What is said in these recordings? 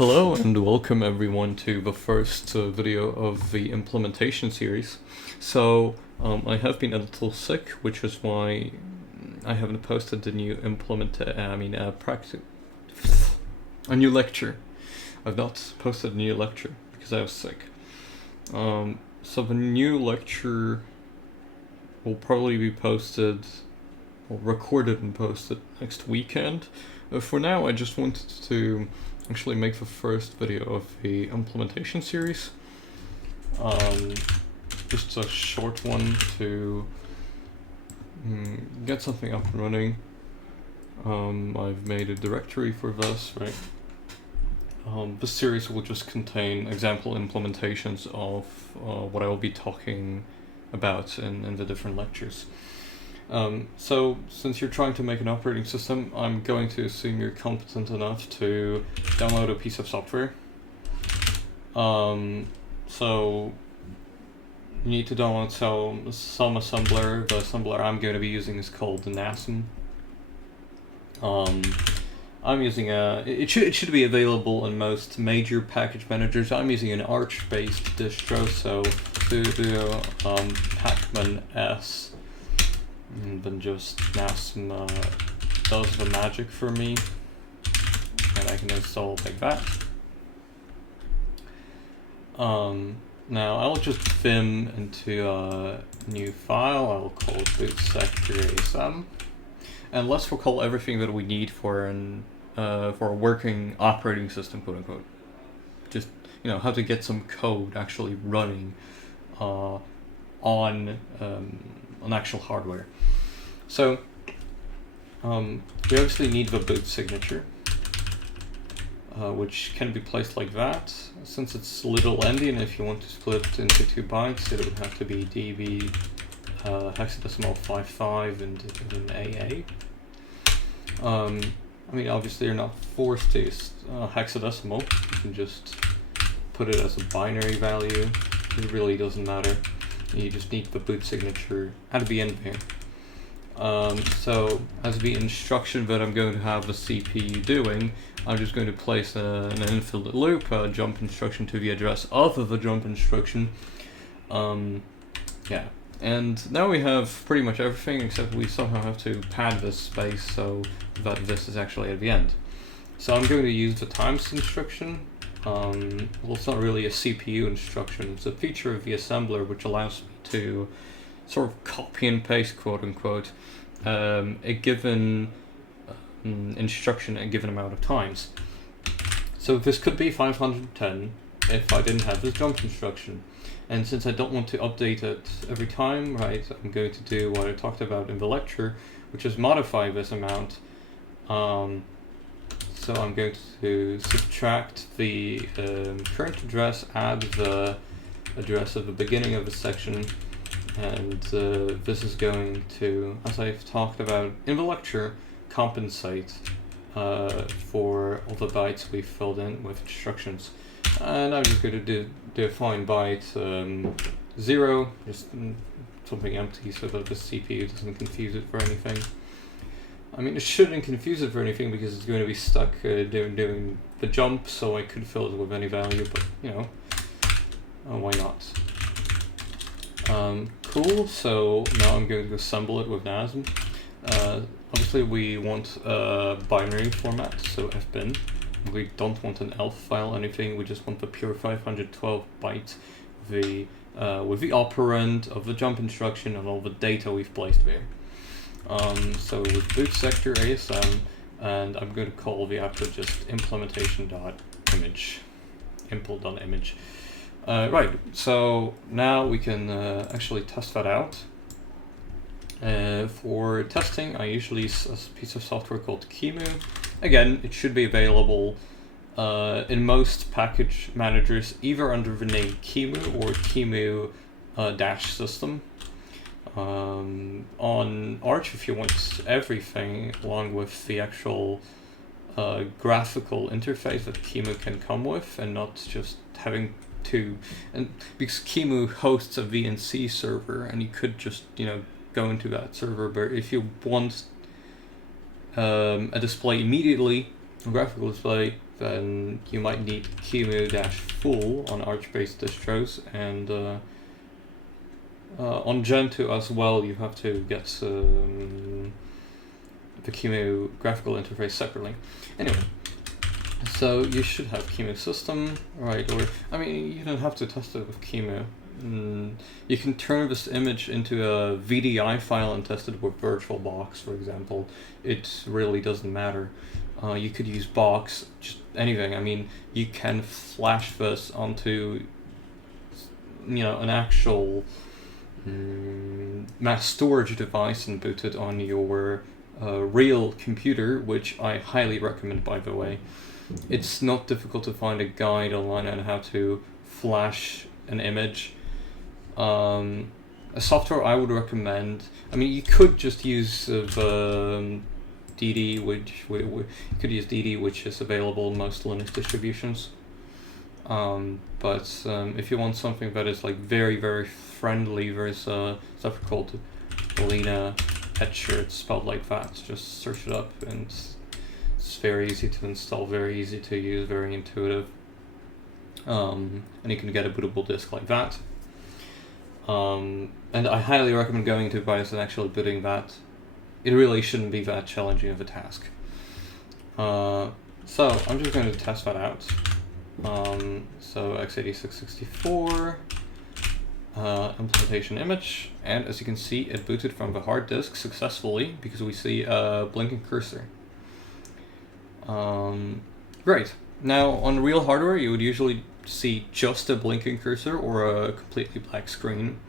Hello and welcome everyone to the first video of the implementation series. So I have been a little sick, which is why I haven't posted the new a new lecture. I've not posted a new lecture because I was sick. So the new lecture will probably be posted, or recorded and posted next weekend. For now, I just wanted to actually make the first video of the implementation series. Just a short one to get something up and running. I've made a directory for this, right? This series will just contain example implementations of what I will be talking about in the different lectures. So since you're trying to make an operating system, I'm going to assume you're competent enough to download a piece of software. So you need to download some assembler. The assembler I'm going to be using is called NASM. I'm using it should be available in most major package managers. I'm using an Arch-based distro, so sudo pacman s. And then just NASM does the magic for me, and I can install it like that. Now I'll just vim into a new file. I'll call it boot sector asm, and let's recall everything that we need for a working operating system, quote unquote. Just how to get some code actually running on actual hardware. So we obviously need the boot signature, which can be placed like that. Since it's little endian, if you want to split it into 2 bytes, it would have to be db hexadecimal 55 and AA. I mean, obviously you're not forced to use hexadecimal. You can just put it as a binary value. It really doesn't matter. You just need the boot signature at the end there. So as the instruction that I'm going to have the CPU doing, I'm just going to place an infinite loop, a jump instruction to the address of the jump instruction. Yeah, and now we have pretty much everything, except we somehow have to pad this space so that this is actually at the end. So I'm going to use the times instruction. Well, it's not really a CPU instruction, it's a feature of the assembler which allows me to sort of copy and paste, quote unquote, a given instruction a given amount of times. So this could be 510 if I didn't have this jump instruction. And since I don't want to update it every time, right, I'm going to do what I talked about in the lecture, which is modify this amount. So I'm going to subtract the current address, add the address at the beginning of the section, and this is going to, as I've talked about in the lecture, compensate for all the bytes we filled in with instructions. And I'm just going to define byte 0, just something empty so that the CPU doesn't confuse it for anything. I mean, it shouldn't confuse it for anything because it's going to be stuck doing the jump, so I could fill it with any value, but why not? Cool, so now I'm going to assemble it with NASM. Obviously we want a binary format, so fbin. We don't want an ELF file, anything, we just want the pure 512 bytes with the operand of the jump instruction and all the data we've placed there. So with boot sector asm, and I'm going to call the output just implementation.image, impl.image. Right, so now we can actually test that out. For testing, I usually use a piece of software called QEMU. Again, it should be available in most package managers, either under the name QEMU or QEMU -system. On Arch, if you want everything along with the actual graphical interface that QEMU can come with, and not just having to, and because QEMU hosts a VNC server, and you could just go into that server, but if you want a display immediately, a graphical display then you might need QEMU-full on Arch-based distros, and on Gentoo as well, you have to get the QEMU graphical interface separately. Anyway, so you should have QEMU system, right? Or I mean, you don't have to test it with QEMU. You can turn this image into a VDI file and test it with VirtualBox, for example. It really doesn't matter. You could use Box, just anything. I mean, you can flash this onto, you know, an actual mass storage device and boot it on your real computer, which I highly recommend, by the way. It's not difficult to find a guide online on how to flash an image. A software I would recommend, I mean, you could just use DD, which is available in most Linux distributions. But if you want something that is like very, very friendly, there's a software called Lena Etcher. It's spelled like that. Just search it up, and it's very easy to install, very easy to use, very intuitive. And you can get a bootable disk like that. And I highly recommend going to a device and actually booting that. It really shouldn't be that challenging of a task. So I'm just going to test that out. So x86-64 implementation image, and as you can see, it booted from the hard disk successfully because we see a blinking cursor. Great. Now on real hardware, you would usually see just a blinking cursor or a completely black screen.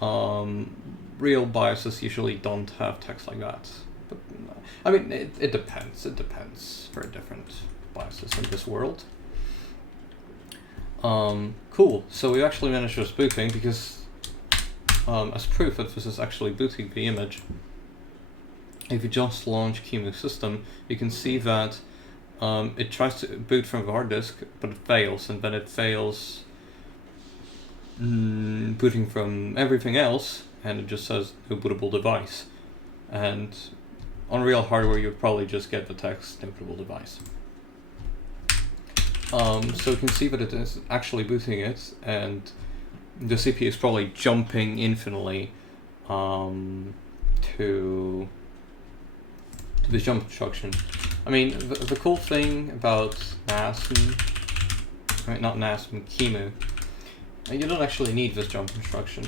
Real BIOSes usually don't have text like that. But, I mean, it depends. It depends for different BIOSes in this world. Cool. So we actually managed this booting because, as proof that this is actually booting the image, if you just launch QEMU system, you can see that it tries to boot from the hard disk, but it fails, and then it fails booting from everything else, and it just says no bootable device. And on real hardware, you'd probably just get the text no bootable device. So you can see that it is actually booting it, and the CPU is probably jumping infinitely to the jump instruction. I mean, the cool thing about QEMU, you don't actually need this jump instruction,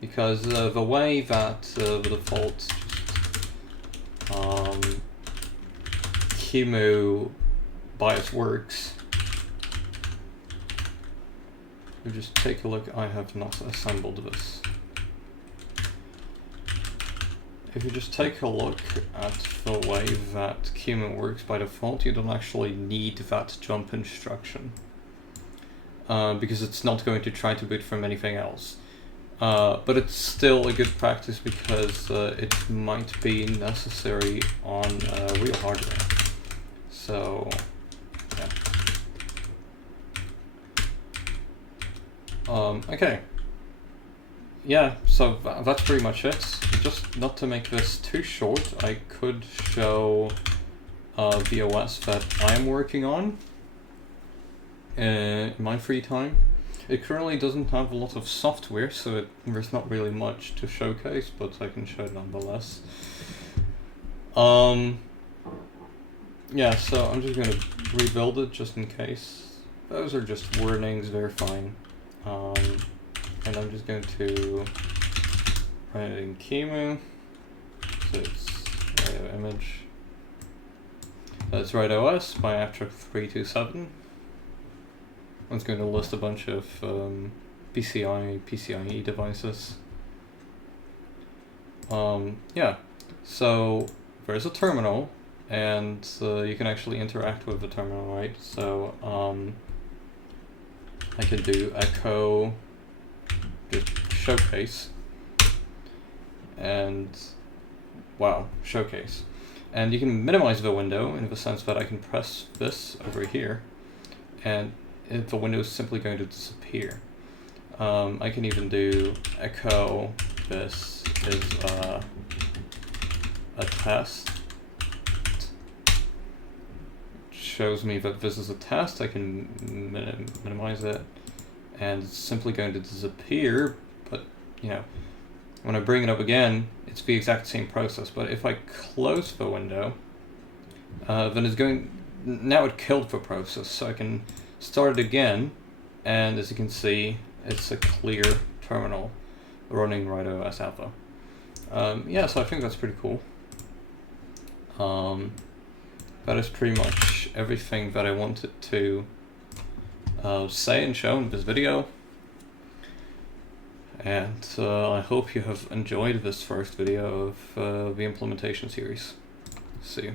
because the way that the default QEMU BIOS works, you just take a look. I have not assembled this. If you just take a look at the way that QEMU works by default, you don't actually need that jump instruction, because it's not going to try to boot from anything else. But it's still a good practice because it might be necessary on real hardware. So, yeah. Okay. Yeah, so that's pretty much it. Just not to make this too short, I could show the OS that I'm working on in my free time. It currently doesn't have a lot of software, so there's not really much to showcase, but I can show it nonetheless. Yeah, so I'm just going to rebuild it just in case. Those are just warnings, they're fine. And I'm just going to run it in QEMU. So it's RaidouOS image. That's RaidouOS by Abstract 327. I'm going to list a bunch of PCIe devices. Yeah, so there's a terminal, and you can actually interact with the terminal, right? So I can do echo showcase, and wow, showcase. And you can minimize the window in the sense that I can press this over here, and the window is simply going to disappear. I can even do echo, this is a test, which shows me that this is a test. I can minimize it, and it's simply going to disappear. But you know, when I bring it up again, it's the exact same process. But if I close the window, then it's going. Now it killed the process, so I can start it again, and as you can see, it's a clear terminal running RaidouOS Alpha. Yeah, so I think that's pretty cool. That is pretty much everything that I wanted to say and show in this video. And I hope you have enjoyed this first video of the implementation series. See you.